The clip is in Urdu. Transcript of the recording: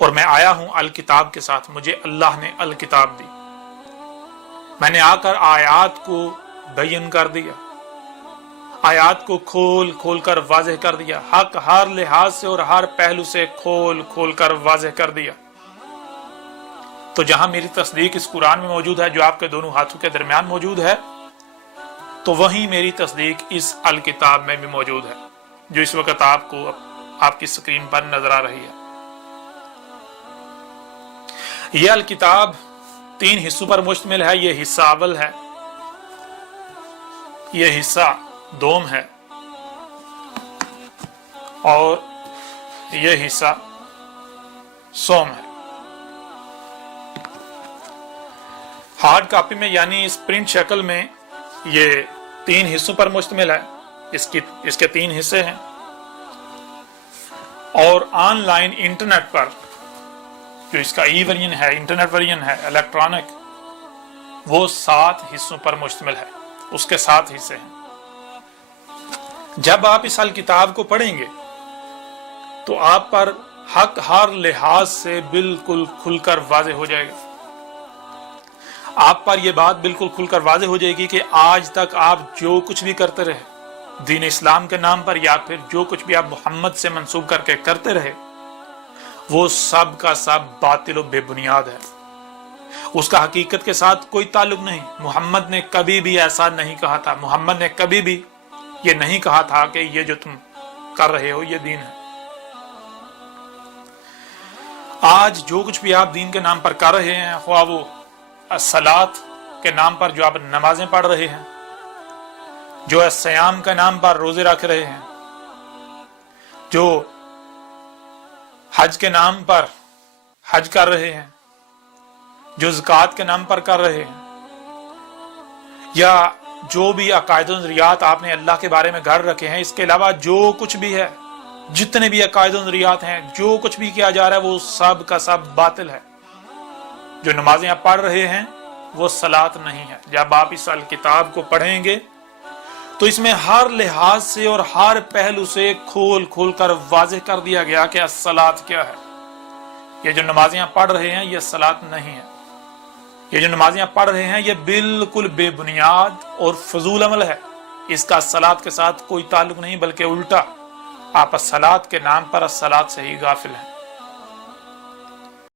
اور میں آیا ہوں الکتاب کے ساتھ، مجھے اللہ نے الکتاب دی، میں نے آ کر آیات کو بیان کر دیا، آیات کو کھول کھول کر واضح کر دیا، حق ہر لحاظ سے اور ہر پہلو سے کھول کھول کر واضح کر دیا۔ تو جہاں میری تصدیق اس قرآن میں موجود ہے جو آپ کے دونوں ہاتھوں کے درمیان موجود ہے، تو وہیں میری تصدیق اس الکتاب میں بھی موجود ہے جو اس وقت آپ کو آپ کی سکرین پر نظر آ رہی ہے۔ یہ الکتاب 3 حصوں پر مشتمل ہے۔ یہ حصہ اول ہے، یہ حصہ دوم ہے، اور یہ حصہ سوم ہے۔ ہارڈ کاپی میں یعنی اس پرنٹ شکل میں یہ 3 حصوں پر مشتمل ہے، اس کے 3 حصے ہیں، اور آن لائن انٹرنیٹ پر جو اس کا ای ورژن ہے، انٹرنیٹ ورژن ہے، الیکٹرانک، وہ 7 حصوں پر مشتمل ہے، اس کے 7 حصے ہیں۔ جب آپ اس الکتاب کو پڑھیں گے تو آپ پر حق ہر لحاظ سے بالکل کھل کر واضح ہو جائے گا۔ آپ پر یہ بات بالکل کھل کر واضح ہو جائے گی کہ آج تک آپ جو کچھ بھی کرتے رہے دین اسلام کے نام پر، یا پھر جو کچھ بھی آپ محمد سے منسوب کر کے کرتے رہے، وہ سب کا سب باطل و بے بنیاد ہے، اس کا حقیقت کے ساتھ کوئی تعلق نہیں۔ محمد نے کبھی بھی ایسا نہیں کہا تھا، محمد نے کبھی بھی یہ نہیں کہا تھا کہ یہ جو تم کر رہے ہو یہ دین ہے۔ آج جو کچھ بھی آپ دین کے نام پر کر رہے ہیں، خواہ وہ الصلاۃ کے نام پر جو آپ نمازیں پڑھ رہے ہیں، جو الصیام کے نام پر روزے رکھ رہے ہیں، جو حج کے نام پر حج کر رہے ہیں، جو زکوٰۃ کے نام پر کر رہے ہیں، یا جو بھی عقائد و نظریات آپ نے اللہ کے بارے میں گھڑ رکھے ہیں، اس کے علاوہ جو کچھ بھی ہے، جتنے بھی عقائد و نظریات ہیں، جو کچھ بھی کیا جا رہا ہے، وہ سب کا سب باطل ہے۔ جو نمازیں آپ پڑھ رہے ہیں وہ صلاۃ نہیں ہے۔ جب آپ اس الکتاب کو پڑھیں گے تو اس میں ہر لحاظ سے اور ہر پہلو سے کھول کھول کر واضح کر دیا گیا کہ الصلاۃ کیا ہے۔ یہ جو نمازیں آپ پڑھ رہے ہیں یہ صلاۃ نہیں ہے۔ یہ جو نمازیں آپ پڑھ رہے ہیں یہ بالکل بے بنیاد اور فضول عمل ہے، اس کا الصلاۃ کے ساتھ کوئی تعلق نہیں، بلکہ الٹا آپ الصلاۃ کے نام پر الصلاۃ سے ہی غافل ہیں۔